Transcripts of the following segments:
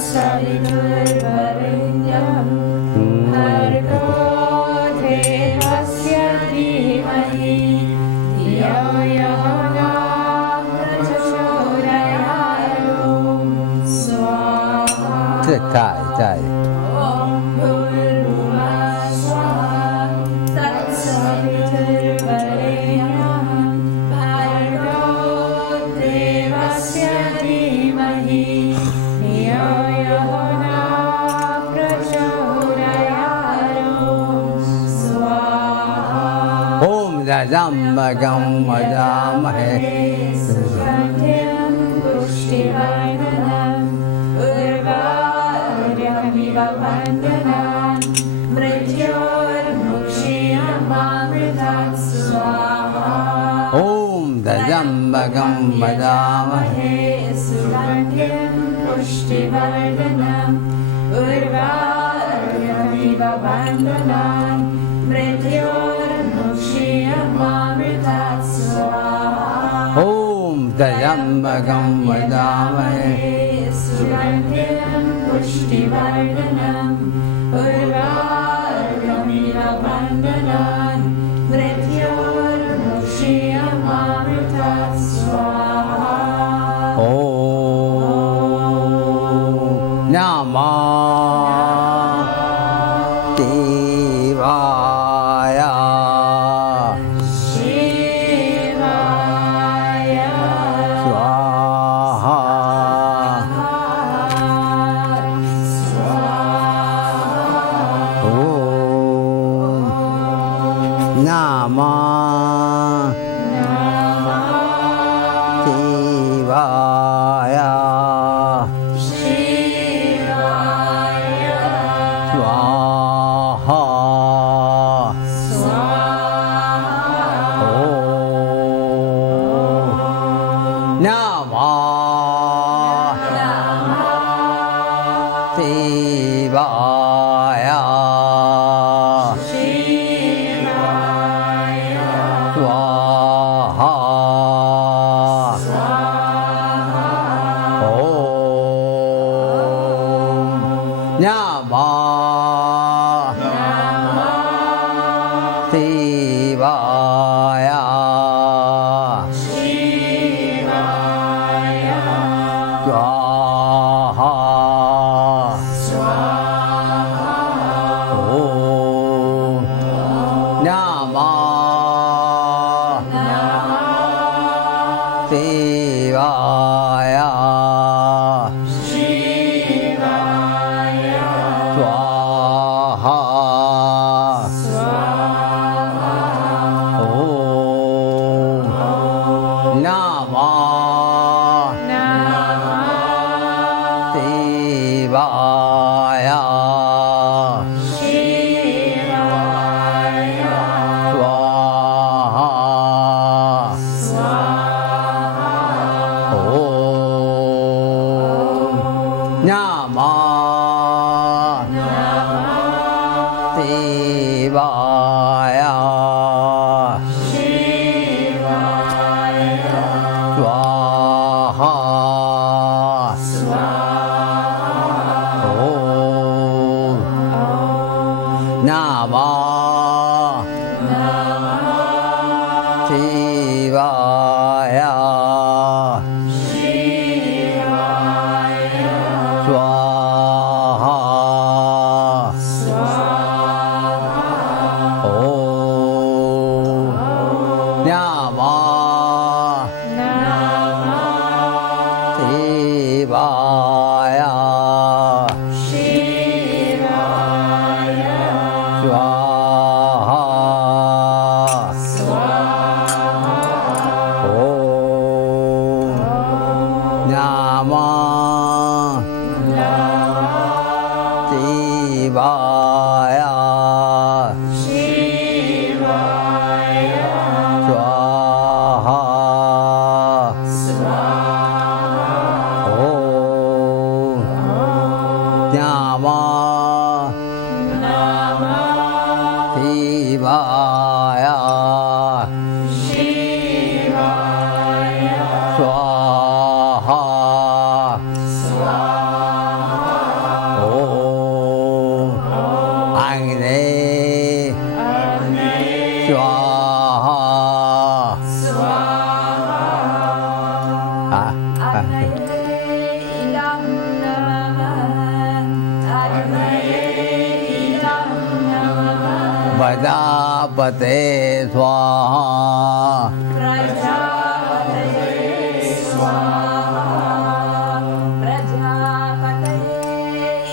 Tsaviturvarenyam Bhargo Devasya Dhimahi Dhiyo Yona Prachodayam Swaha. Om Bhurvubhuva Swaha Tsaviturvarenyam Bhargo Devasya Dhimahi Dhiyo Yona Prachodayam Swaha. Om Jajambagam Vajamahe Sugandhyam Pushtivardhanam Urvaruryamiva Bandhanam Mrityormukshiyamamritat Swaha. Om Jajambagam Vajamahe Sugandhyam Pushtivardhanam Urvaruryamiva Bandhanam Mrityormukshiyamamritat Swaha. Om Jajambagam Vajamahe Sugandhyam Pushtivardhanam Urvaruryamiva Bandhanam Mrityormukshiyamamritat Swaha. Om Namah Shivaya. Shivaya. Swaha. Swaha. Om Namah Shivaya. Shivaya. Swaha. Swaha. Om Namah Shivaya. Shivaya. Swaha. Om Namah Shivaya. Shivaya. Swaha. Om Namah Shivaya. Shivaya. Swaha. Om Namah Shivaya. Shivaya. Swaha. Om Namah Shivaya. Swaha. Om Namah Shivaya. Swaha. Om Namah Shivaya. Swaha. Om Namah Shivaya. Swaha. Om Namah Shivaya. Swaha. Prajapate Swaha. Prajapate Swaha. Prajapate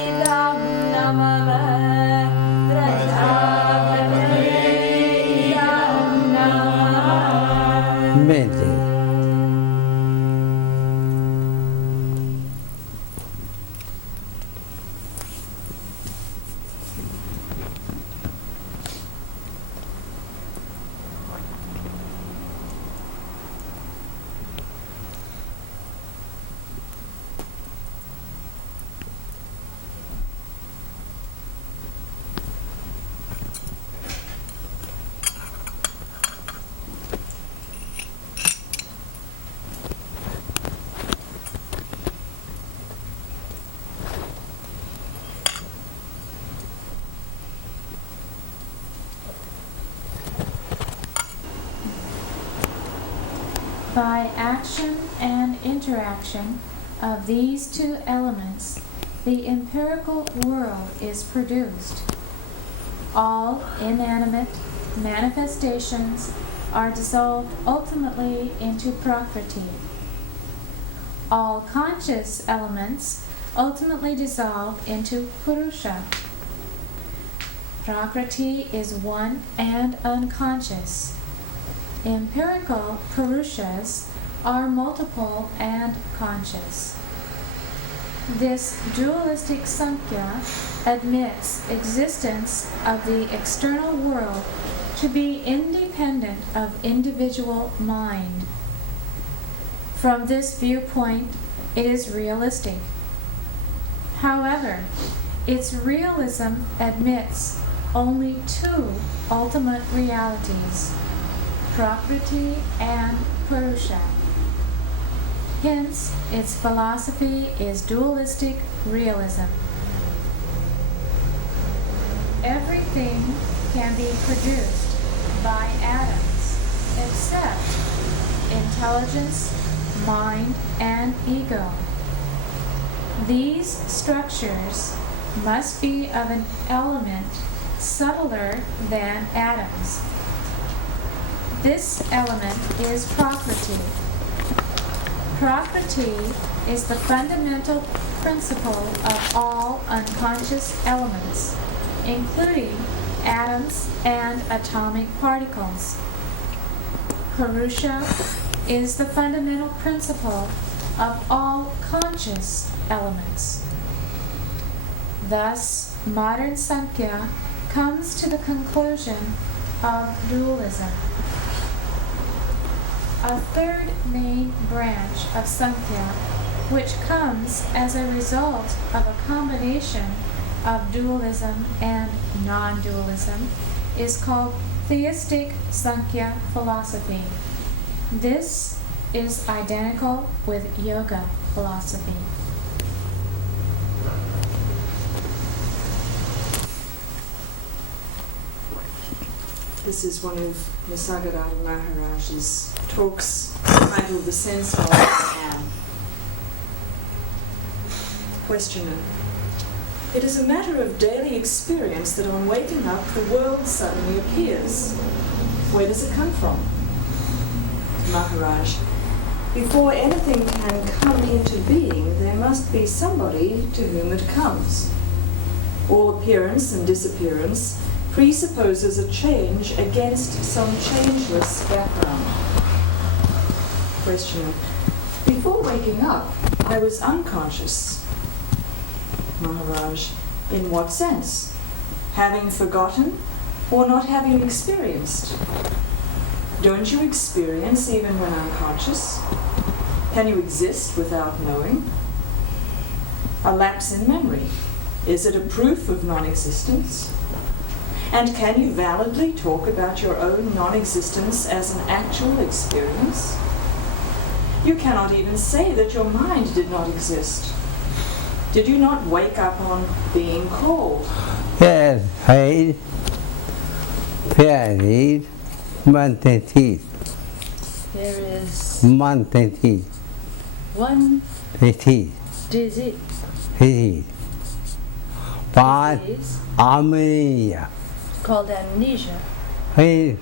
Idam Namah. Prajapate Idam Namah. Meditate. By action and interaction of these two elements, the empirical world is produced. All inanimate manifestations are dissolved ultimately into Prakriti. All conscious elements ultimately dissolve into Purusha. Prakriti is one and unconscious. Empirical Purushas are multiple and conscious. This dualistic Sankhya admits existence of the external world to be independent of individual mind. From this viewpoint, it is realistic. However, its realism admits only two ultimate realities, Prakriti and Purusha. Hence, its philosophy is dualistic realism. Everything can be produced by atoms except intelligence, mind, and ego. These structures must be of an element subtler than atoms. This element is Prakriti. Prakriti is the fundamental principle of all unconscious elements, including atoms and atomic particles. Purusha is the fundamental principle of all conscious elements. Thus, modern Sankhya comes to the conclusion of dualism. A third main branch of Sankhya, which comes as a result of a combination of dualism and non-dualism, is called theistic Sankhya philosophy. This is identical with yoga philosophy. This is one of Nisargadata Maharaj's talks titled The Sense of Am. Questioner. It is a matter of daily experience that on waking up the world suddenly appears. Where does it come from? Maharaj. Before anything can come into being, there must be somebody to whom it comes. All appearance and disappearance presupposes a change against some changeless background. Questioner. Before waking up, I was unconscious. Maharaj. In what sense? Having forgotten or not having experienced? Don't you experience even when unconscious? Can you exist without knowing? A lapse in memory. Is it a proof of non-existence? And can you validly talk about your own non-existence as an actual experience? You cannot even say that your mind did not exist. Did you not wake up on being called? Yes, I very monthly. There is Monthly. one Disease. disease. Disease. But Disease amnesia. called amnesia, When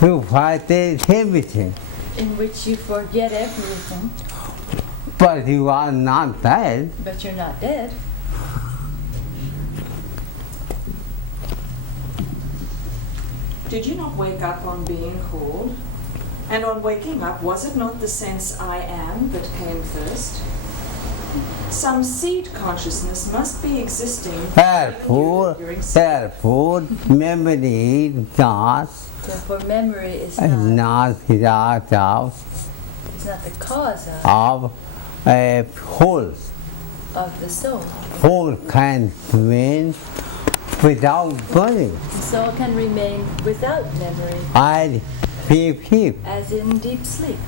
you forget everything, in which you forget everything, but you are not dead. but you're not dead. Did you not wake up on being called? And on waking up, was it not the sense I am that came first? Some seed consciousness must be existing Therefore, during memory is not Therefore, memory is the result the cause of a whole. of the soul. Whole can remain without body. The soul can remain without memory, I keep as in deep sleep.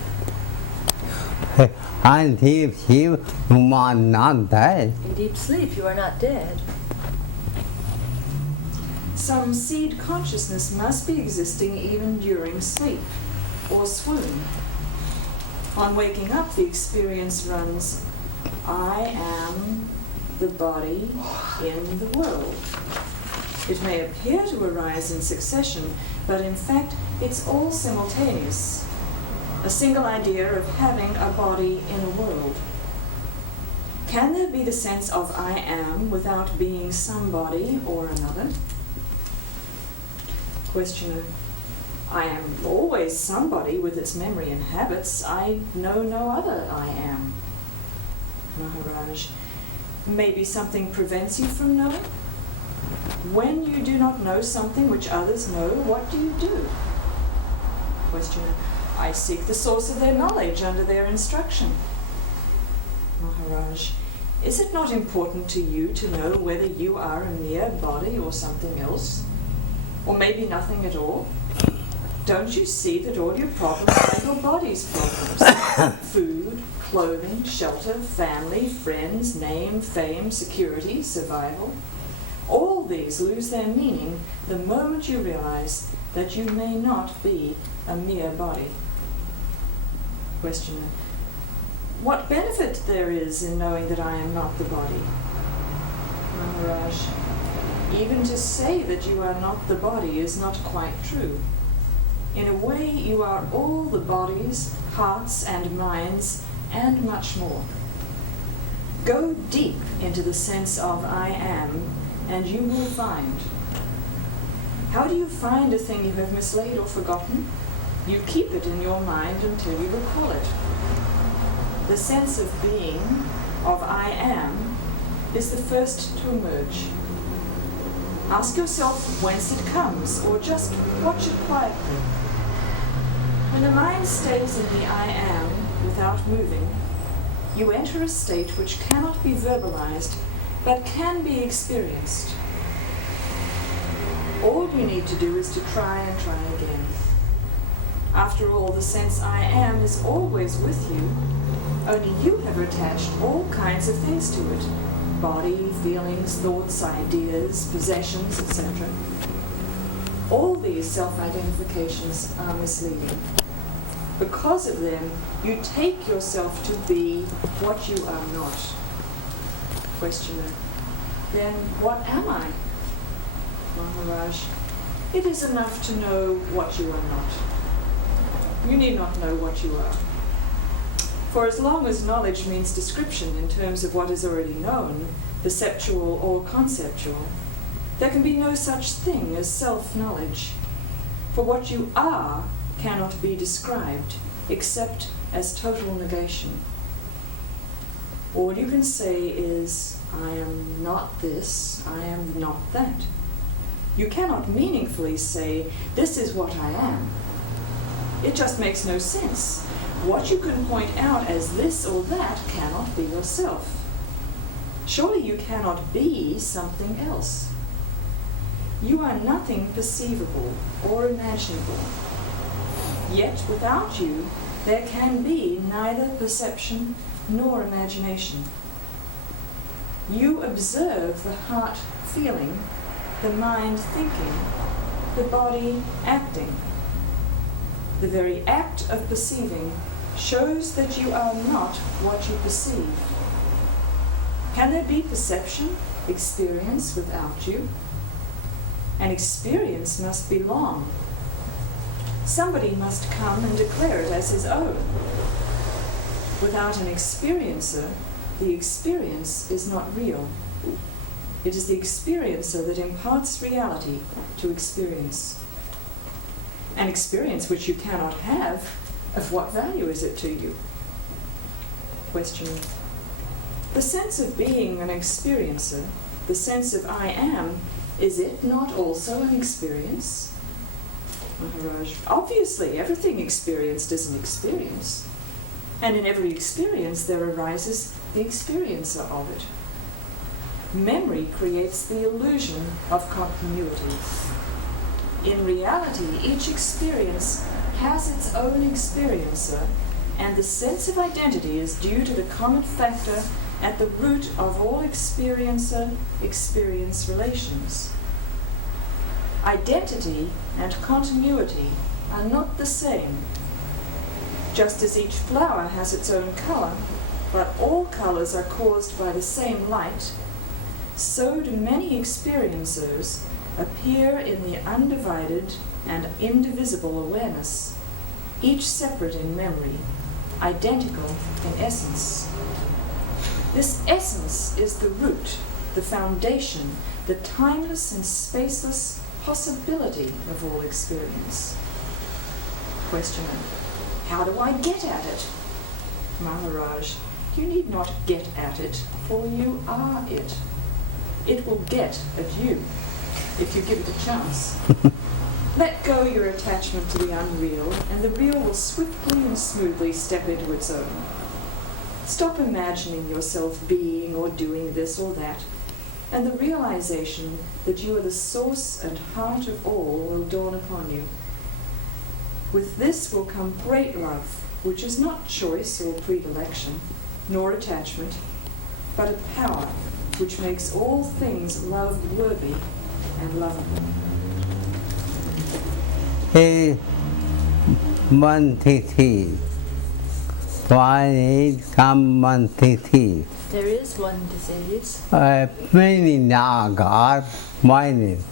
until you are not dead. In deep sleep, you are not dead. Some seed consciousness must be existing even during sleep or swoon. On waking up, the experience runs, I am the body in the world. It may appear to arise in succession, but in fact, it's all simultaneous. A single idea of having a body in a world. Can there be the sense of I am without being somebody or another? Questioner. I am always somebody with its memory and habits. I know no other I am. Maharaj. Maybe something prevents you from knowing? When you do not know something which others know, what do you do? Questioner. I seek the source of their knowledge under their instruction. Maharaj. Is it not important to you to know whether you are a mere body or something else? Or maybe nothing at all? Don't you see that all your problems are your body's problems? Food, clothing, shelter, family, friends, name, fame, security, survival. All these lose their meaning the moment you realize that you may not be a mere body. Questioner. What benefit there is in knowing that I am not the body? Maharaj. Even to say that you are not the body is not quite true. In a way, you are all the bodies, hearts, and minds, and much more. Go deep into the sense of I am, and you will find. How do you find a thing you have mislaid or forgotten? You keep it in your mind until you recall it. The sense of being, of I am, is the first to emerge. Ask yourself whence it comes, or just watch it quietly. When the mind stays in the I am without moving, you enter a state which cannot be verbalized, but can be experienced. All you need to do is to try and try again. After all, the sense I am is always with you, only you have attached all kinds of things to it. Body, feelings, thoughts, ideas, possessions, etc. All these self-identifications are misleading. Because of them, you take yourself to be what you are not. Questioner. Then what am I? Maharaj. It is enough to know what you are not. You need not know what you are. For as long as knowledge means description in terms of what is already known, perceptual or conceptual, there can be no such thing as self-knowledge. For what you are cannot be described except as total negation. All you can say is, I am not this, I am not that. You cannot meaningfully say, this is what I am. It just makes no sense. What you can point out as this or that cannot be yourself. Surely you cannot be something else. You are nothing perceivable or imaginable. Yet without you, there can be neither perception nor imagination. You observe the heart feeling, the mind thinking, the body acting. The very act of perceiving shows that you are not what you perceive. Can there be perception, experience without you? An experience must belong. Somebody must come and declare it as his own. Without an experiencer, the experience is not real. It is the experiencer that imparts reality to experience. An experience which you cannot have, of what value is it to you? Questioner. The sense of being an experiencer, the sense of I am, is it not also an experience? Maharaj. Obviously, everything experienced is an experience. And in every experience there arises the experiencer of it. Memory creates the illusion of continuity. In reality, each experience has its own experiencer, and the sense of identity is due to the common factor at the root of all experiencer-experience relations. Identity and continuity are not the same. Just as each flower has its own color, but all colors are caused by the same light, so do many experiencers appear in the undivided and indivisible awareness, each separate in memory, identical in essence. This essence is the root, the foundation, the timeless and spaceless possibility of all experience. Questioner. How do I get at it? Maharaj. You need not get at it, for you are it. It will get at you, if you give it a chance. Let go your attachment to the unreal, and the real will swiftly and smoothly step into its own. Stop imagining yourself being or doing this or that, and the realization that you are the source and heart of all will dawn upon you. With this will come great love, which is not choice or predilection, nor attachment, but a power which makes all things love-worthy and lovable. Hey, Mantiti. Why come Mantiti? There is one disease Many nagar mining.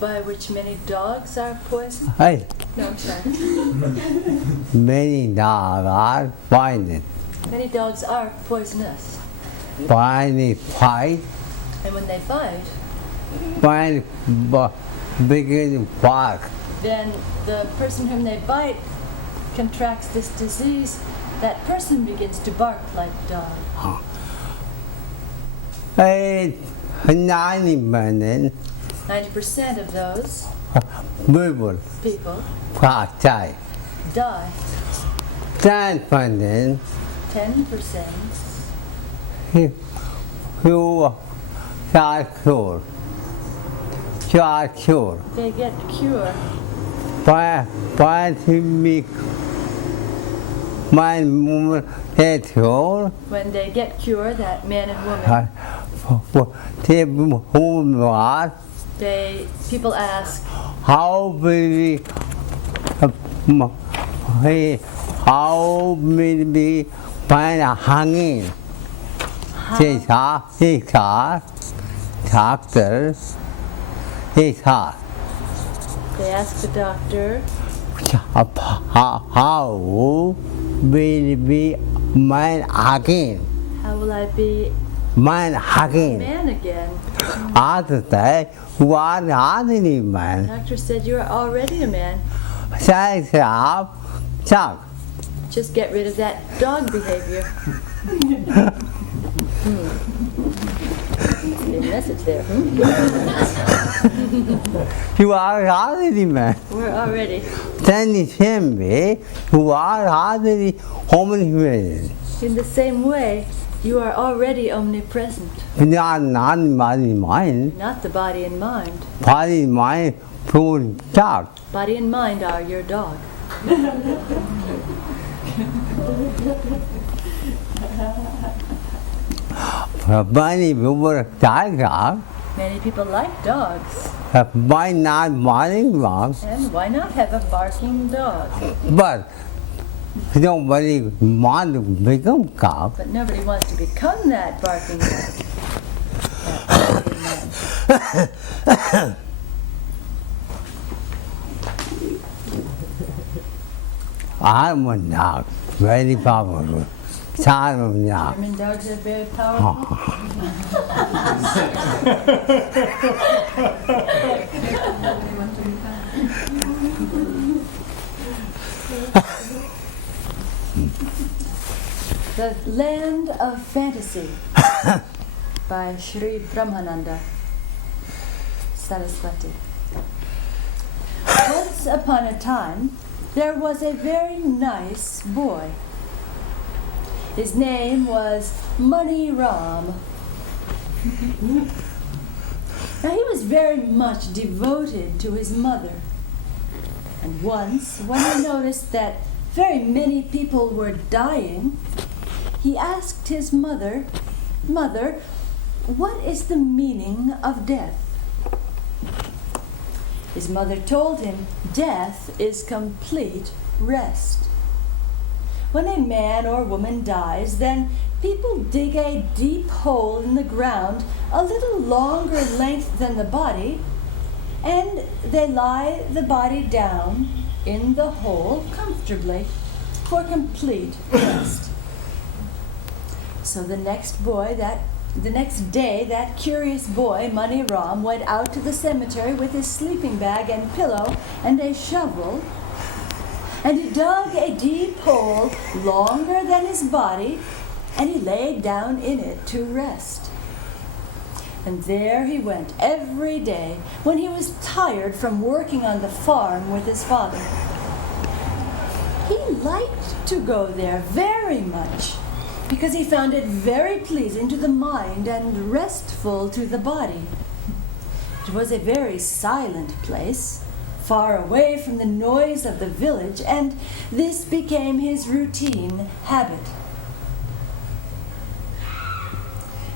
by which many dogs are poisoned. Hey, No, I'm sorry. many nagar mining. Many dogs are poisonous. Many fight, And when they fight, many begin bark. then the person whom they bite contracts this disease. That person begins to bark like a dog. Hey, 90% 90% of those people people ขาดใจ die. 10% 10% who are cured. they get cure. ไปที่มีมันมุมเหตุ When they get cure, that man and woman, ที่หูหวาน people ask, how many man hanging ที่ขาdoctor ที่ขา they ask the doctor, how will be man again how will I be man again man again? after that what ordinary man The doctor said, you are already a man. ใช่ครับชัก Just get rid of that dog behavior. Big message there. you are ordinary man We're already. then it can be you are ordinary human In the same way, you are already omnipresent. not mind Not the body and mind. body mind food dog Body and mind are your dog. body people dog Many people like dogs. why not barking dogs And why not have a barking dog? but nobody want to become dog But nobody wants to become that barking dog. That barking man. Almond dog, very powerful. Almond dog. German dogs are very powerful. The Land of Fantasy by Shri Brahmananda Sarasvati. Once upon a time, there was a very nice boy. His name was Mani Ram. Now he was very much devoted to his mother. And once, when he noticed that very many people were dying, he asked his mother, "Mother, what is the meaning of death?" His mother told him, "Death is complete rest. When a man or woman dies, then people dig a deep hole in the ground a little longer length than the body, and they lie the body down in the hole comfortably for complete rest." So the next day, that curious boy, Mani Ram, went out to the cemetery with his sleeping bag and pillow and a shovel, and he dug a deep hole longer than his body, and he laid down in it to rest. And there he went every day when he was tired from working on the farm with his father. He liked to go there very much, because he found it very pleasing to the mind and restful to the body. It was a very silent place, far away from the noise of the village, and this became his routine habit.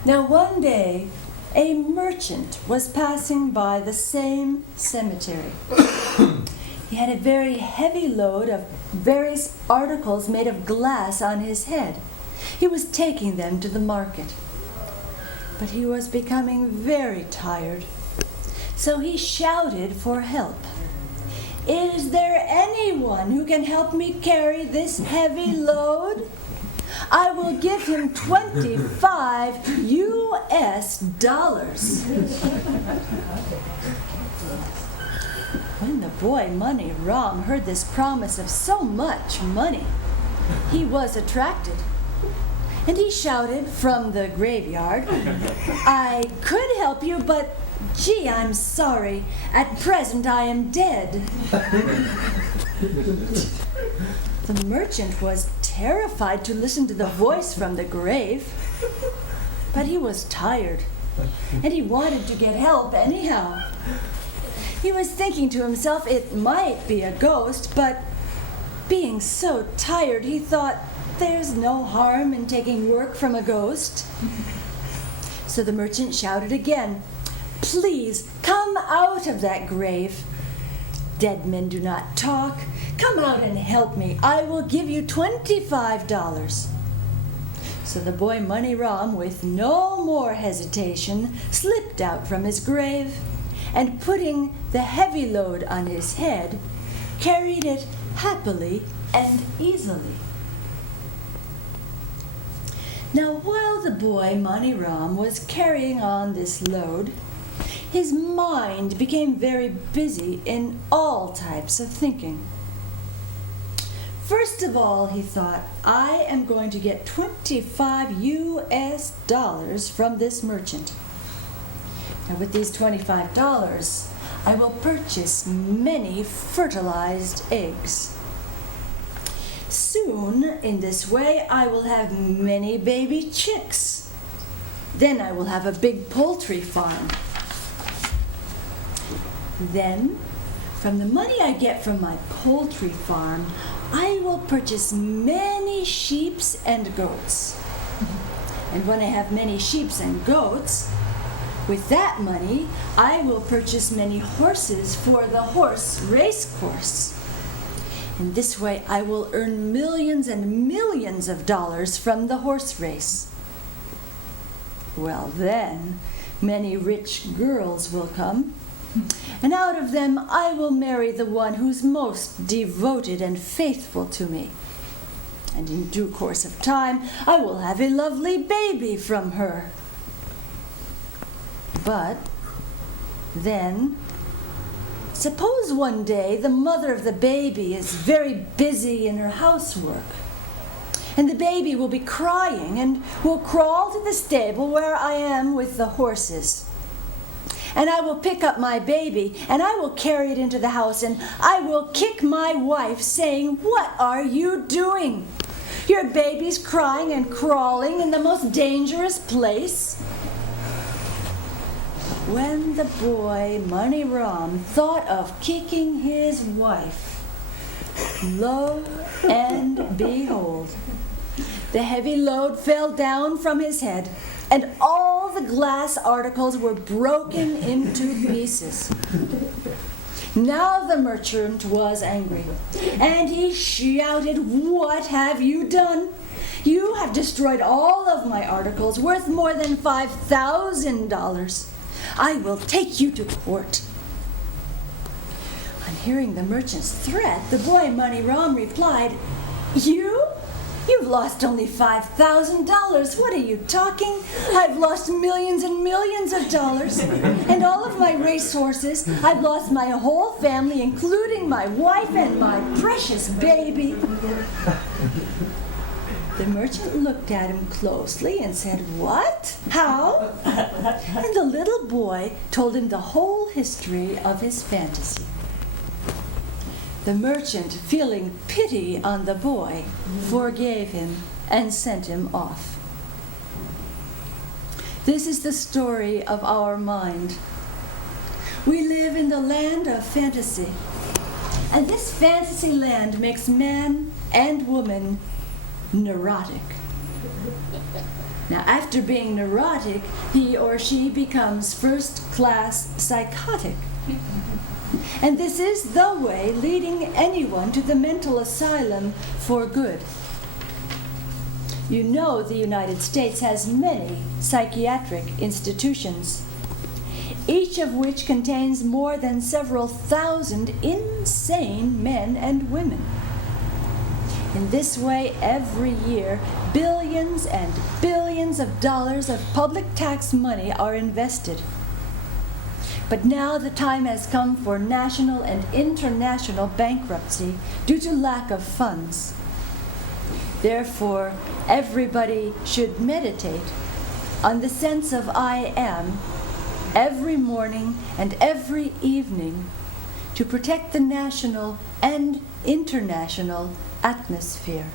Now one day, a merchant was passing by the same cemetery. He had a very heavy load of various articles made of glass on his head. He was taking them to the market. But he was becoming very tired, so he shouted for help. "Is there anyone who can help me carry this heavy load? I will give him $25 US." When the boy Mani Ram heard this promise of so much money, he was attracted. And he shouted from the graveyard, "I could help you, but gee, I'm sorry. At present I am dead." The merchant was terrified to listen to the voice from the grave, but he was tired, and he wanted to get help anyhow. He was thinking to himself it might be a ghost, but being so tired, he thought, there's no harm in taking work from a ghost. So the merchant shouted again, "Please, come out of that grave. Dead men do not talk. Come out and help me. I will give you $25. So the boy Mani Ram, with no more hesitation, slipped out from his grave, and putting the heavy load on his head, carried it happily and easily. Now, while the boy Mani Ram was carrying on this load, his mind became very busy in all types of thinking. First of all, he thought, I am going to get $25 US from this merchant. Now, with these $25, I will purchase many fertilized eggs. Soon, in this way, I will have many baby chicks. Then I will have a big poultry farm. Then, from the money I get from my poultry farm, I will purchase many sheep and goats. And when I have many sheep and goats, with that money, I will purchase many horses for the horse race course. In this way, I will earn millions and millions of dollars from the horse race. Well, then, many rich girls will come, And out of them I will marry the one who's most devoted and faithful to me. And in due course of time, I will have a lovely baby from her. But then, suppose one day the mother of the baby is very busy in her housework, and the baby will be crying and will crawl to the stable where I am with the horses. And I will pick up my baby, and I will carry it into the house, and I will kick my wife, saying, "What are you doing? Your baby's crying and crawling in the most dangerous place." When the boy, Mani Ram, thought of kicking his wife, lo and behold, the heavy load fell down from his head, and all the glass articles were broken into pieces. Now the merchant was angry, and he shouted, "What have you done? You have destroyed all of my articles worth more than $5,000. I will take you to court." On hearing the merchant's threat, the boy Mani Ram replied, You've lost only $5,000. What are you talking? I've lost millions and millions of dollars. And all of my racehorses. I've lost my whole family, including my wife and my precious baby. The merchant looked at him closely and said, "What? How?" And the little boy told him the whole history of his fantasy. The merchant, feeling pity on the boy, forgave him and sent him off. This is the story of our mind. We live in the land of fantasy, and this fantasy land makes man and woman neurotic. Now, after being neurotic, he or she becomes first-class psychotic. And this is the way leading anyone to the mental asylum for good. You know the United States has many psychiatric institutions, each of which contains more than several thousand insane men and women. In this way, every year, billions and billions of dollars of public tax money are invested. But now the time has come for national and international bankruptcy due to lack of funds. Therefore, everybody should meditate on the sense of I am every morning and every evening to protect the national and international atmosphere.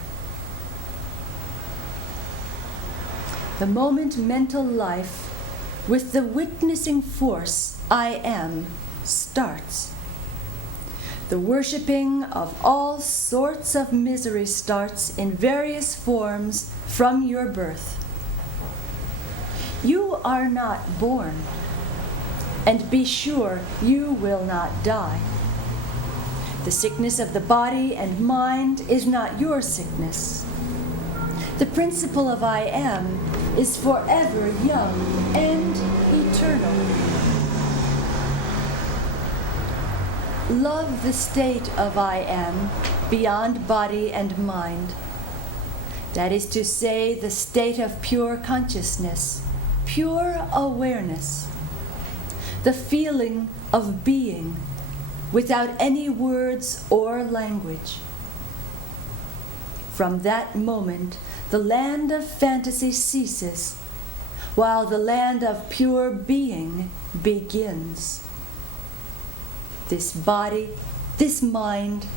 The moment mental life with the witnessing force I am starts, the worshipping of all sorts of misery starts in various forms from your birth. You are not born, and be sure you will not die. The sickness of the body and mind is not your sickness. The principle of I am is forever young and eternal. Love the state of I am beyond body and mind. That is to say, the state of pure consciousness, pure awareness, the feeling of being without any words or language. From that moment, the land of fantasy ceases, while the land of pure being begins. This body, this mind,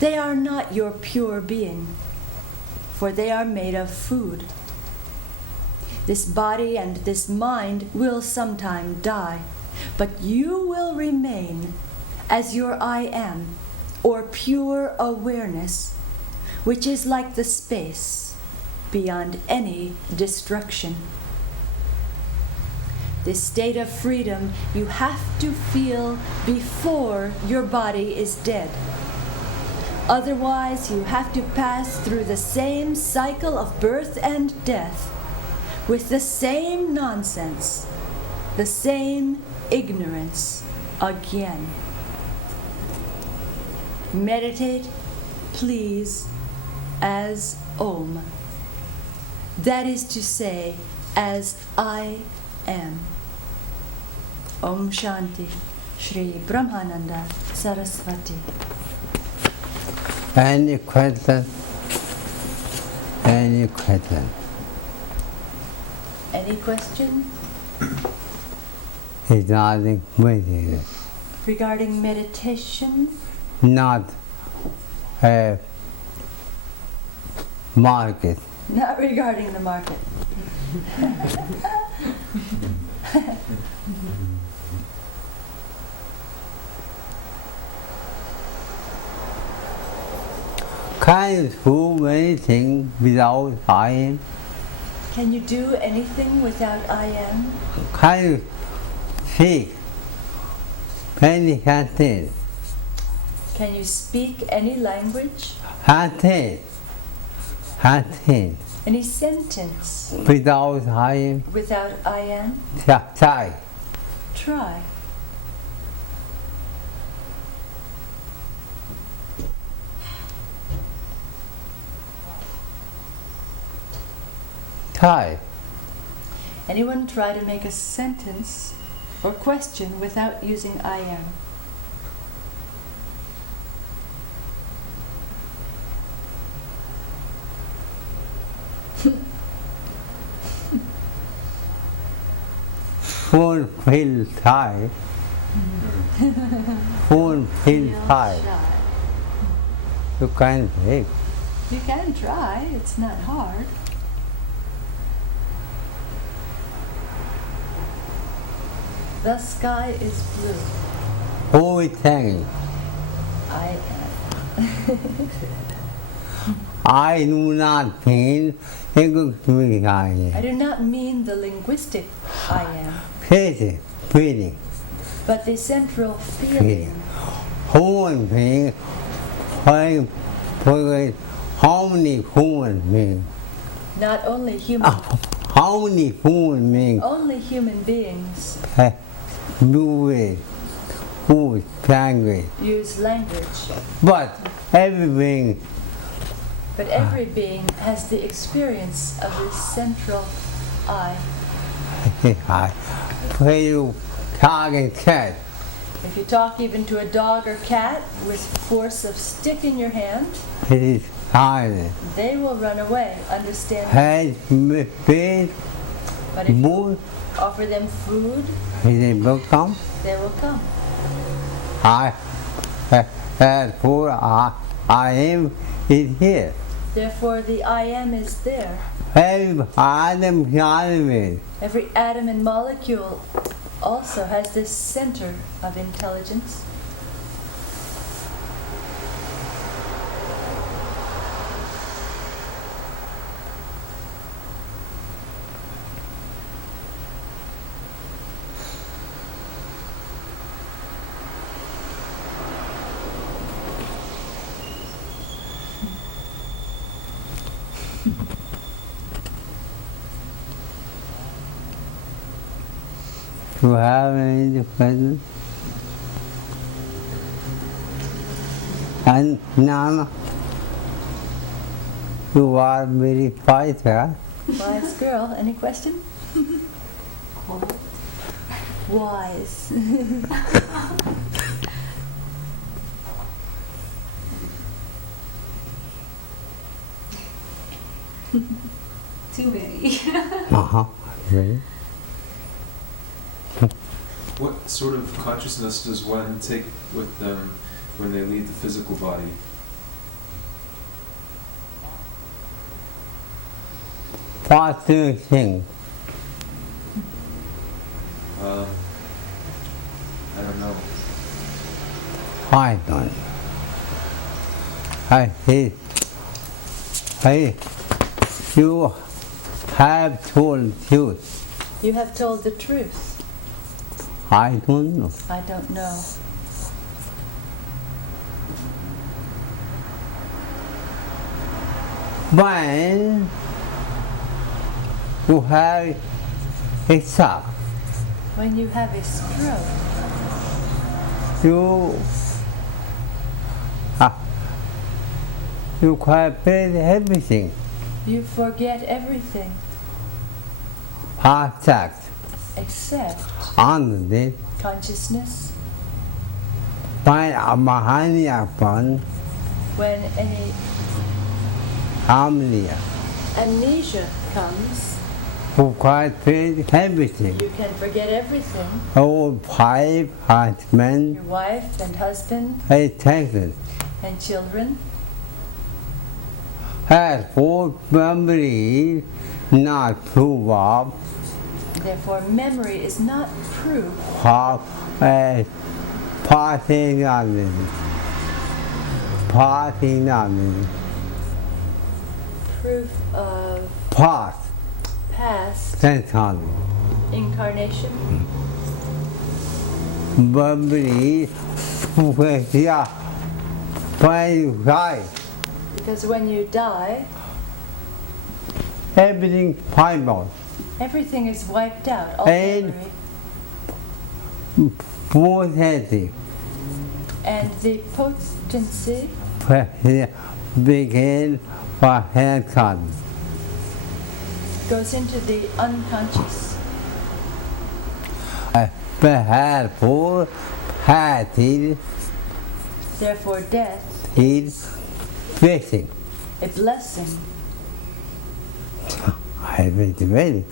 they are not your pure being, for they are made of food. This body and this mind will sometime die, but you will remain as your I am, or pure awareness, which is like the space beyond any destruction. This state of freedom you have to feel before your body is dead. Otherwise, you have to pass through the same cycle of birth and death with the same nonsense, the same ignorance, again. Meditate, please, as Om. That is to say, as I am. Om Shanti, Shri Brahmananda Sarasvati. Any question? Any question? Any question Regarding meditation. regarding meditation? Not a market. Not regarding the market. Can you do anything without I am? Can you do anything without I am? Can you speak any sentence? Can you speak any language? Sentence. Sentence. Any sentence Without I am? without I am? Try. Try. Try. Anyone try to make a sentence or question without using I am? Fulfill try. Fulfill try. You can take. You can try, it's not hard. The sky is blue. Everything. I am. I do not mean linguistic I I am. do not mean the linguistic I am, Feeling. but the central feeling. Human being. How many human beings? Not only human, How many human beings only human beings do it? Who language? use language, But everything but every being has the experience of this central I. when you talk and cat, If you talk even to a dog or cat with force of stick in your hand, it is silent. they will run away, understand. Head, feet, But if you move, offer them food, they will come. they will come. Therefore, I am is here. Therefore, the I am is there. Every atom, Every atom and molecule also has this center of intelligence. to have any presence. And Nana, you are very fighter. Wise girl, any question? Wise. Too many. Really? What sort of consciousness does one take with them when they leave the physical body? What do you think? I don't know. I don't. You have told truth. You have told the truth. I don't know. I don't know. When you have a shock, When you have a stroke, you you forget everything. You forget everything Except except Ananda consciousness. by Mahani When any Amniya, amnesia comes, who forget everything. you can forget everything. All 5 husbands, Your wife and husband 8 children, and children. has 4 memories not proof of Therefore, memory is not proof passing on passing on proof of past past sense incarnation. memory yeah when you die Because when you die, everything find out everything is wiped out, all And- memory. potency And the potency begin for haircut. goes into the unconscious. Therefore, party Therefore, death, is blessing. a blessing. I very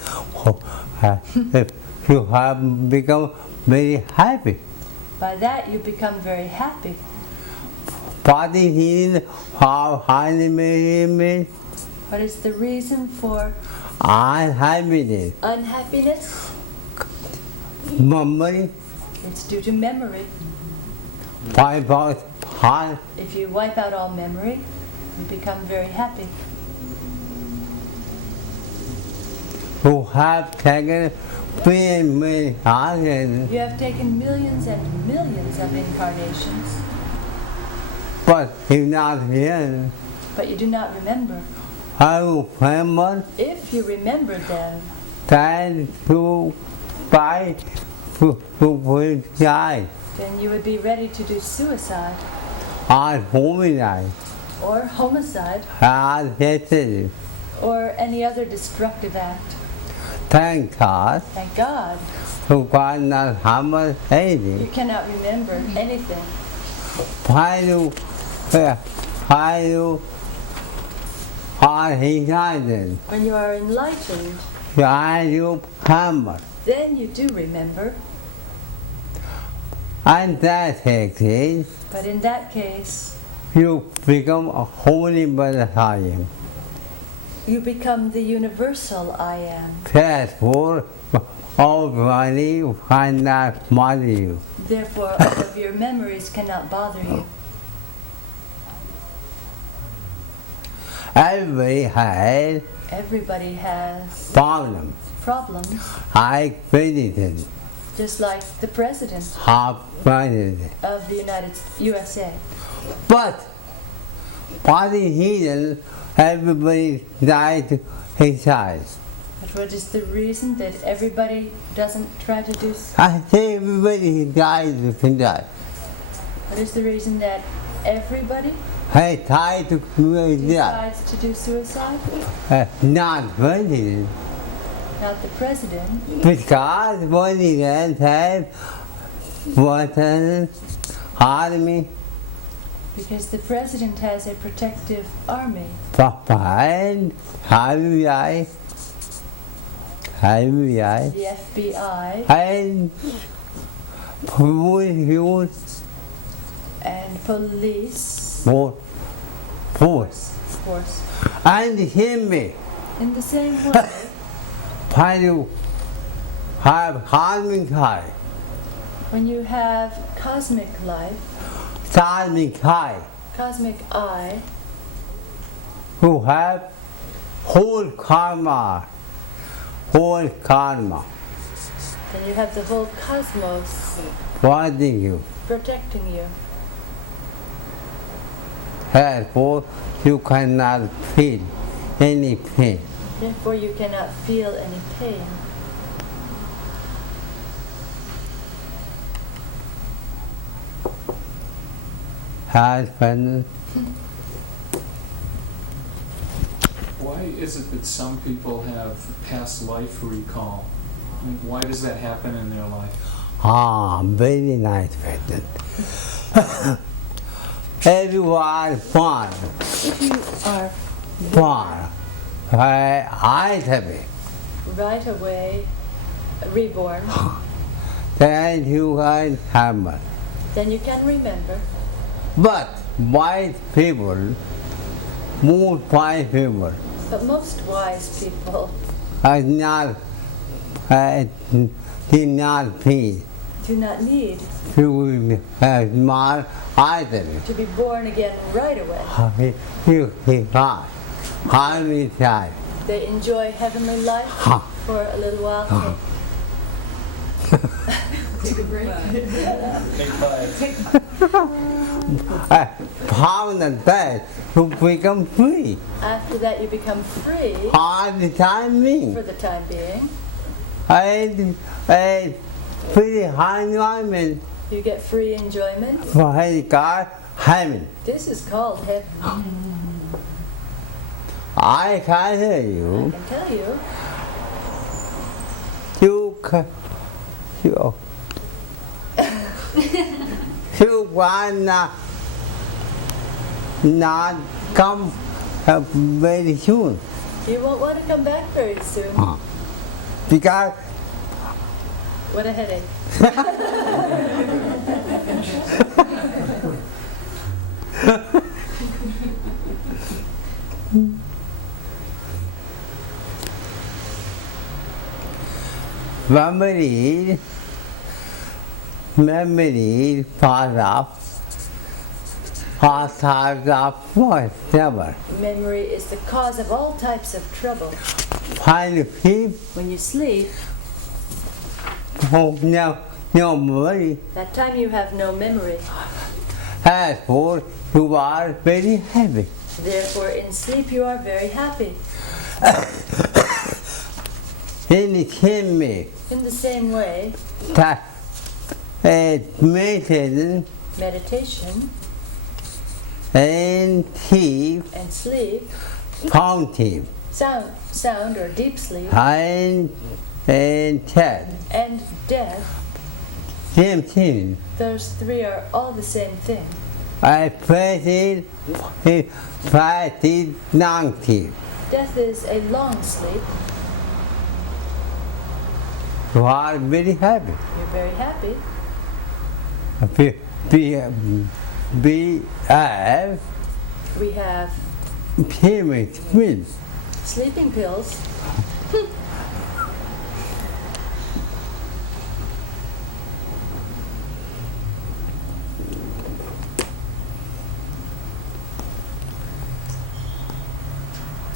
you have become very happy. By that, you become very happy. Body healing, how highly means What is the reason for unhappiness, unhappiness? memory, It's due to memory. wipe out heart, If you wipe out all memory, you become very happy. who have taken many hearts, You have taken millions and millions of incarnations, but if not here, but you do not remember. I will remember If you remember them, that to buy to die then you would be ready to do suicide or homicide or homicide or death. or any other destructive act. Thank God Thank God, who cannot harm you anything. cannot remember anything. Why you are enlightened? When you are enlightened, Why you harm? then you do remember. And that case, But in that case, you become a holy Messiah. you become the universal I am. Therefore, all money cannot bother you. Therefore, all of your memories cannot bother you. Everybody has Everybody has problems. problems, I president, just like the president half president. of the USA. But body healing, everybody died inside. But what is the reason that everybody doesn't try to do? I say everybody died inside. What is the reason that everybody I tried to do that. decides to do suicide? Not president. Not the president, Because president had water, army, because the president has a protective army. Sapphire, FBI, The FBI and police, and police force, force. and him. In the same way, Why you have harming high, when you have cosmic life, harming high, cosmic I, who have whole karma, then you have the whole cosmos guarding you. protecting you. Therefore, you cannot feel any pain. Therefore, you cannot feel any pain. husband. Why is it that some people have past life recall? I mean, why does that happen in their life? Very nice question. Everyone born, If you are born, I have it. right away reborn, Then you can have. then you can remember. But white people, most white people, But most wise people are not, did not need do not need to have my either. to be born again right away. You can't. How many times? They enjoy heavenly life for a little while. Take a break. Found that to become free. After that, you become free All the time for the time being. a pretty high environment You get free enjoyment. for God heaven. This is called heaven. I can tell I you, can tell you. you can, you will not come very soon You won't want to come back very soon. because What a headache. memory part of forever. Memory is the cause of all types of trouble. Find people When you sleep, who no memory, that time you have no memory. therefore you are very happy. Therefore, in sleep you are very happy. In the same way In the same way, that meditation meditation and sleep, and sleep, counting, sound or deep sleep, and chat, and death, same thing. those three are all the same thing. I practice long sleep. Death is a long sleep. You are very happy. You're very happy. We have We have payment pills. sleeping pills.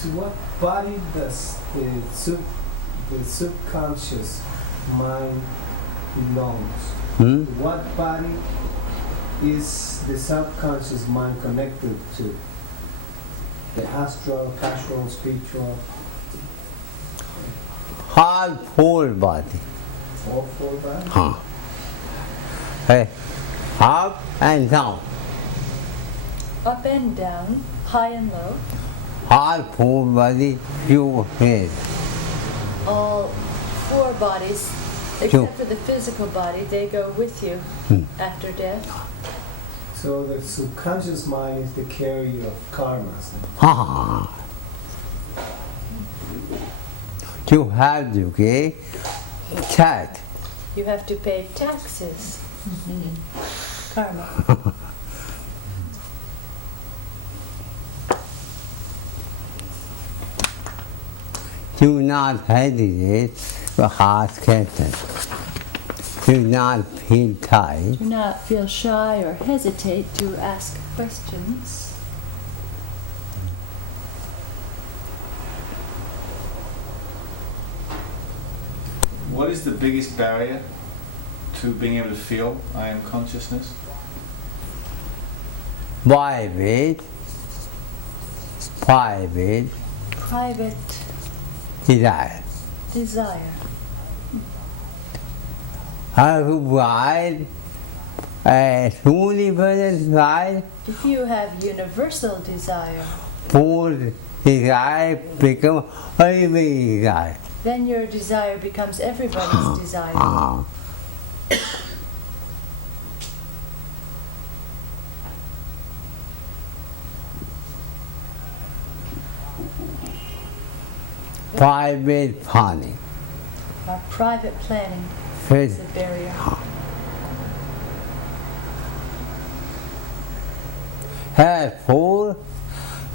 To what body does the subconscious mind belongs? Hmm? To what body is the subconscious mind connected to? The astral, casual, spiritual, Whole body. all four bodies? Hey, up and down. Up and down, high and low. Whole body, your head. All four bodies, except for the physical body, they go with you after death. So the subconscious mind is the carrier of karmas. You have to get tax. You have to pay taxes. Karma. Do not hesitate to ask questions. Do not feel tired. Do not feel shy or hesitate to ask questions. What is the biggest barrier to being able to feel I am consciousness? Private Private desire. desire. Otherwise, universal desire, If you have universal desire, full desire become every desire. then your desire becomes everybody's desire. Ah. Private planning. Our private planning is First, a barrier. have food,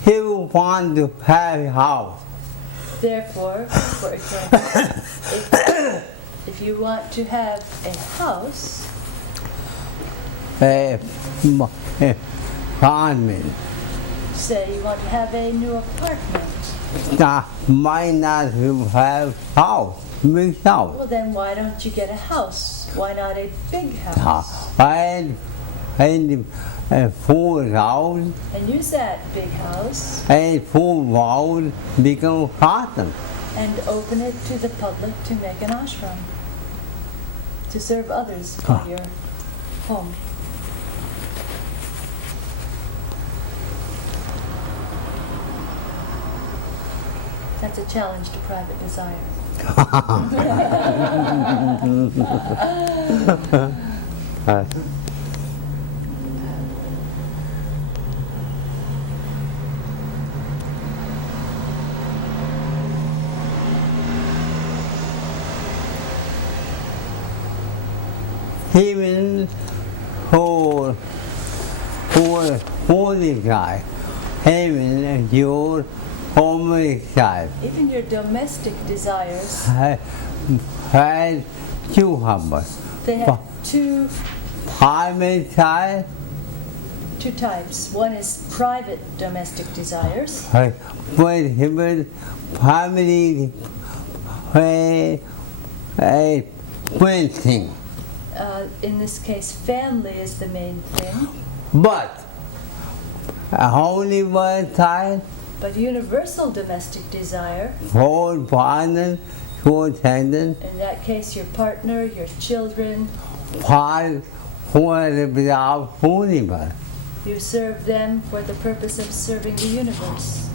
he will want to have a house. Therefore, for example, if you want to have a house, A apartment. say you want to have a new apartment, That might not have house, big house. well then why don't you get a house? Why not a big house? And a full house, And use that big house a full house become cotton. and open it to the public to make an ashram, to serve others from your home. That's a challenge to private desire. Even who desire, even your home desire, Even your domestic desires, has two harbors. they have two Private desire, types. One is private domestic desires, but even family, a thing. in this case family is the main thing, But only one side, but universal domestic desire, whole partner, whole tendon, in that case your partner, your children, part who is without universe. you serve them for the purpose of serving the universe.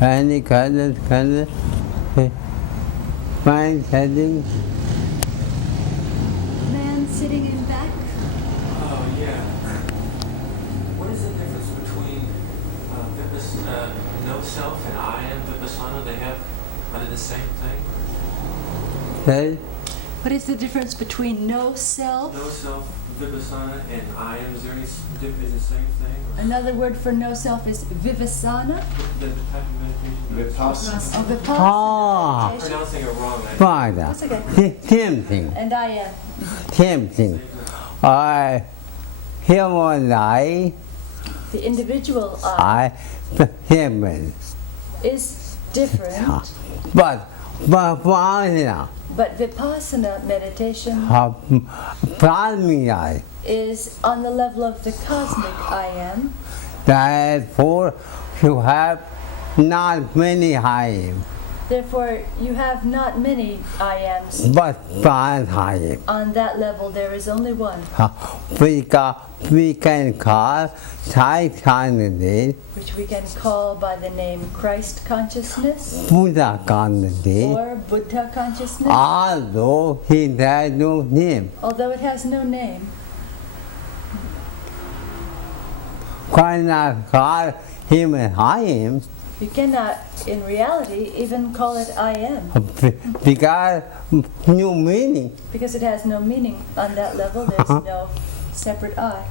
Any color, fine setting, Man sitting in back. Oh, yeah. What is the difference between no self and I am Vipassana? Are they the same thing? say, What is the difference between no self? No self, Vipassana, and I am, is there any difference, is the same thing? Or Another word for no self is vipassana. the type of meditation? Vipassana. Oh, vipassana. Ah. I'm meditation. pronouncing it wrong. father, That's okay. same thing, And I am. same thing. I, human I, The individual I human. is different, But Vipassana, but vipassana meditation Pramina, is on the level of the cosmic I am. therefore you have not many I am, Therefore, you have not many I ams. but one I am. On that level, there is only one, We can call Thai candidate, which we can call by the name Christ consciousness Buddha candidate, or Buddha consciousness, although he has no name. although it has no name. Cannot call him I am You cannot, in reality, even call it I am, because no meaning. because it has no meaning. On that level, there's no separate I.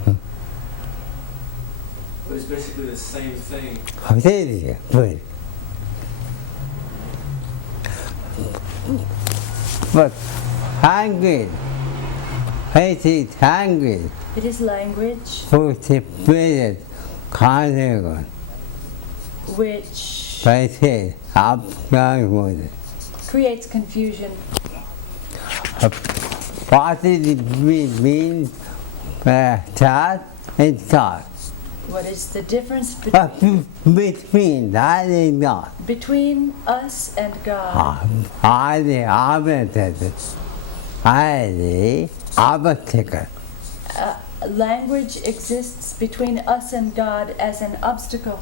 But it's basically the same thing. Very good. But hungry, hated hungry, It is language for the period, consequence, which by the upcoming. creates confusion. What did it mean? Thought and thought. What is the difference between between that and God. us and God? I the obstacle. I the obstacle. Language exists between us and God as an obstacle.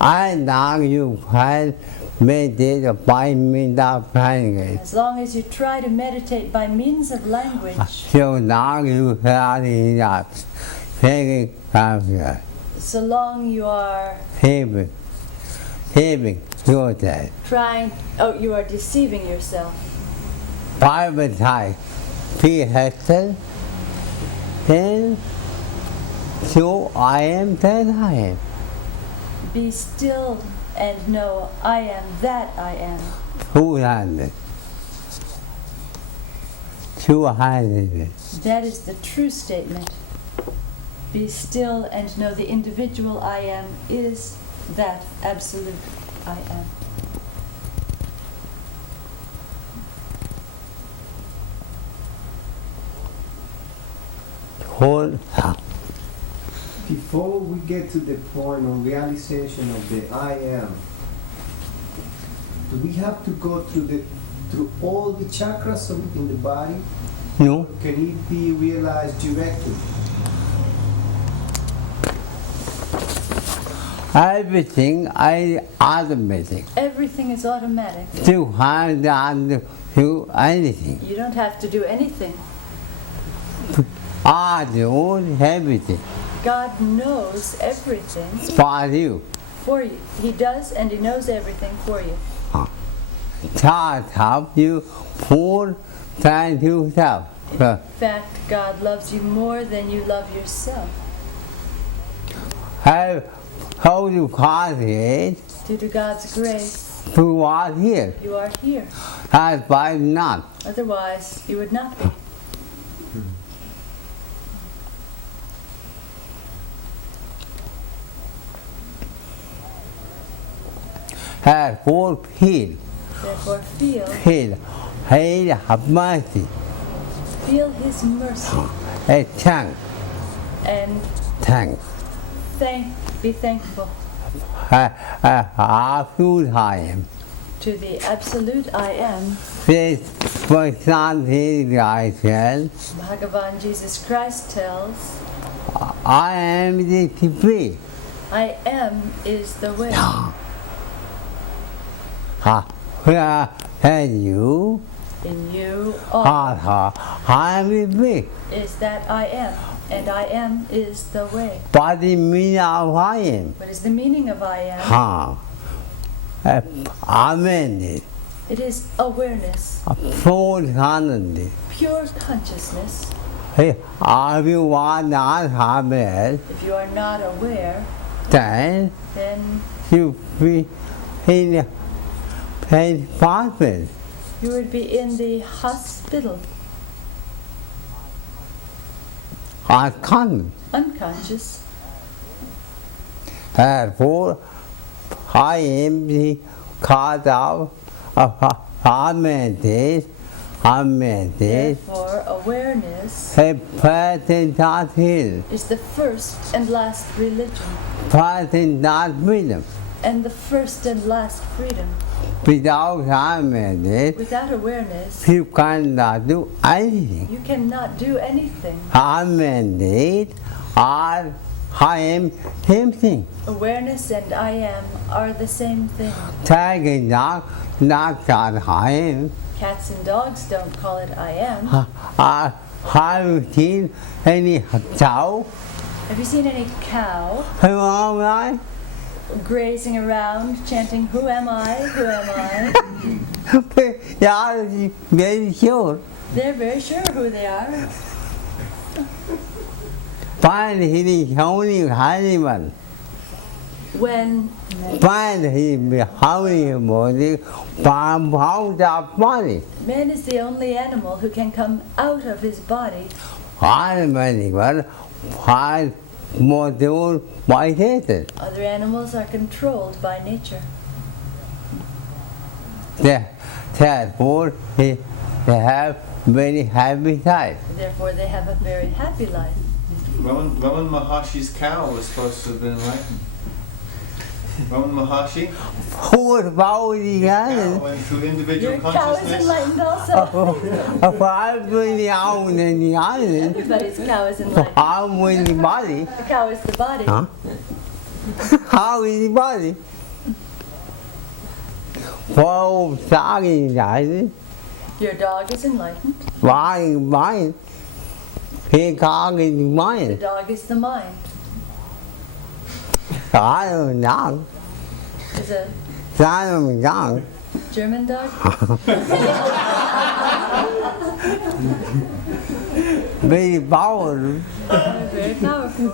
I know you can meditate by means of language. As long as you try to meditate by means of language, So now you have enough. Taking confidence. so long you are Healing yourself. you are deceiving yourself. Bible time. Be hesitant. Then so I am that I am. Be still and know I am that I am. 200. 200. That is the true statement. Be still and know the individual I am is that absolute I am. Hold up. Before we get to the point of realization of the I am, do we have to go through all the chakras in the body? No. Can it be realized directly? Everything I automatic. Everything is automatic. To hand on to anything. You don't have to do anything. I do everything God knows everything for you. for you. He does, and He knows everything for you. God help you pull time yourself. In fact, God loves you more than you love yourself. How you concentrate Due to God's grace, to what here? you are here. As by not. Otherwise, you would not be. Has full feel. Therefore, feel Have mercy. His mercy A tongue. and Thanks. be thankful A few times. to the absolute I am. This personality I said, Bhagavan Jesus Christ tells, I am the way. I am is the way. Where and you In you all I am the way. is that I am, and I am is the way. But the meaning of I am. What is the meaning of I am? Amen. It is awareness, Full honestly. pure consciousness. If you are not happy, If you are not aware, then then you be in a pain hospital. you would be in the hospital, unconscious. Therefore, I am the cause of harmony. Therefore, awareness A person not heal, is the first and last religion, person not freedom. and the first and last freedom. Without harmony, Without awareness, you cannot do anything. you cannot do anything. Harmony are I am same thing. Awareness and I am are the same thing. Taking not that I am. Cats and dogs don't call it I am. Have you seen any cow? Have you seen any cow Who am I? grazing around chanting, "Who am I? Who am I?" Yeah, very sure. They're very sure who they are. Find him only animal. When Find him howling body from out of body. man is the only animal who can come out of his body, Animal has more than vibrated. other animals are controlled by nature. Therefore, they have very happy life. Therefore, they have a very happy life. Raman Maharshi's cow was supposed to have been enlightened. Raman Maharshi, Who about the cow other? went through individual Your cow is consciousness. enlightened also. I'm the out and the other. Everybody's cow is enlightened. I'm with the body. The cow is the body. Huh? How is the body? Well, talking guys, Your dog is enlightened. buying mine. He can't get The mine. dog is the mind. I don't know. Is a I don't know. German dog. Very powerful. Very powerful.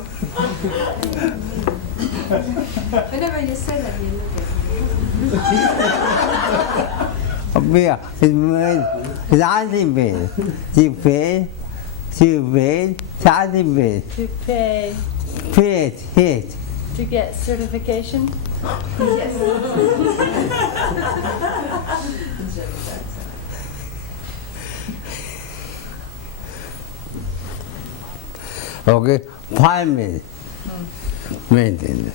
Whenever you say that, you look at me. Bây giờ giá thì về thì về giá thì về To pay hết to get certification. okay 5 minutes minutes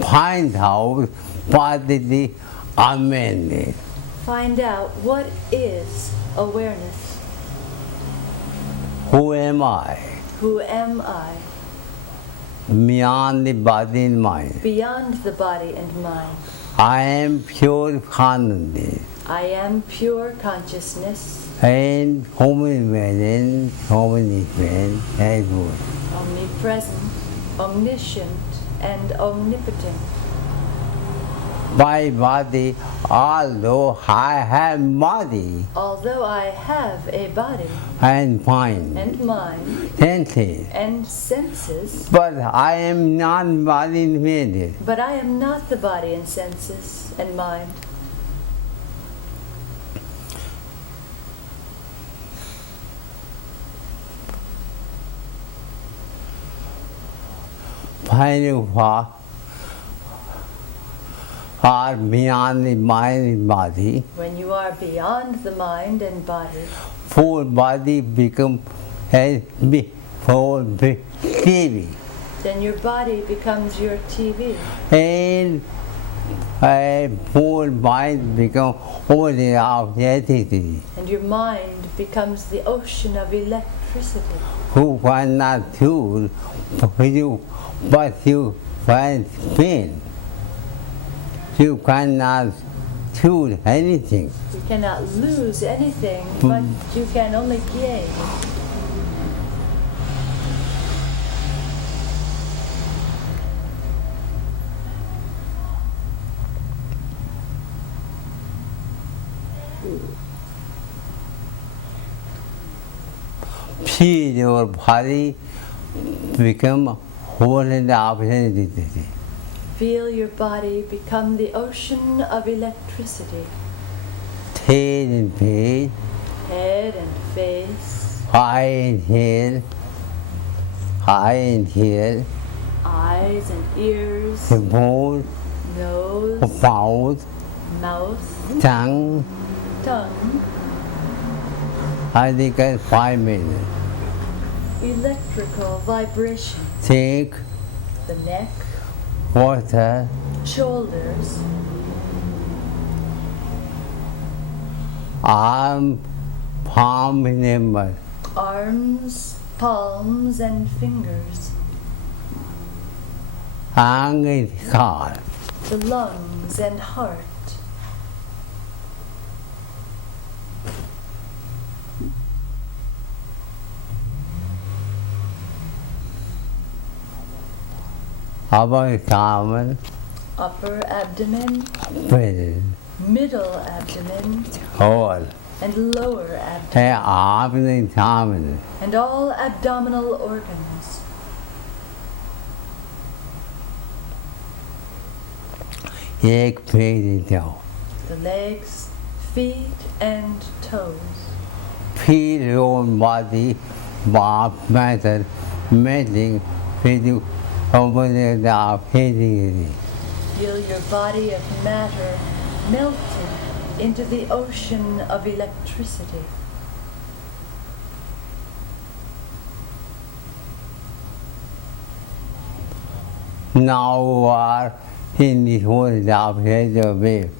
find out what is the amen. Find out what is awareness. Who am I? Who am I? Beyond the body and mind. Beyond the body and mind. I am pure consciousness I am pure consciousness, and omnipresent, omnipotent, everywhere. omnipresent, omniscient, and omnipotent. My body, although I have body Although I have a body and mind, and mind senses, and senses, but I am not body independent. but I am not the body and senses and mind. Final far are beyond the mind and body. When you are beyond the mind and body, Full body become as big, full big TV. then your body becomes your TV, And a full mind become all the electricity. and your mind becomes the ocean of electricity. Who cannot choose you, but you can spin. You cannot choose anything. You cannot lose anything, but you can only gain. See your body become whole and opportunity. Feel your body become the ocean of electricity. Tail and face, Head and face, eye and head, eye and head, eyes and ears, the mouth, nose, mouth, mouth, tongue. tongue, I think in 5 minutes. electrical vibration, Think, the neck, water, shoulders, arm, palm, number, arms, palms, and fingers, lung and heart. the lungs and heart, Upper abdomen, upper abdomen, belly, middle abdomen, whole, and lower abdomen, and arm and abdomen. and all abdominal organs. Leg, feet, and toe. The legs, feet, and toes. Feel your own body, matter, melting, feeling, opening up, hitting it. Feel your body of matter melting into the ocean of electricity. Now you are in the ocean of radio wave.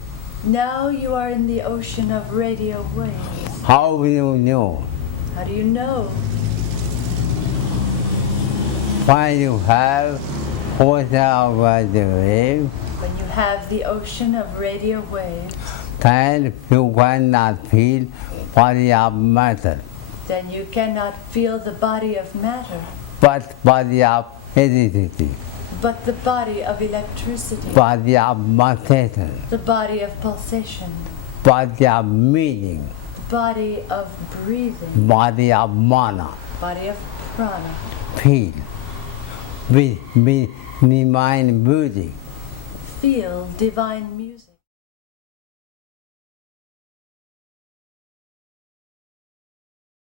Now you are in the ocean of radio waves. How will you know? How do you know? When you have ocean of radio wave, When you have the ocean of radio waves, then you cannot feel body of matter, then you cannot feel the body of matter, but body of electricity, but the body of electricity, body of matter, the body of pulsation, body of meaning, the body of breathing, body of mana, body of prana. feel with the mind music. Feel divine music.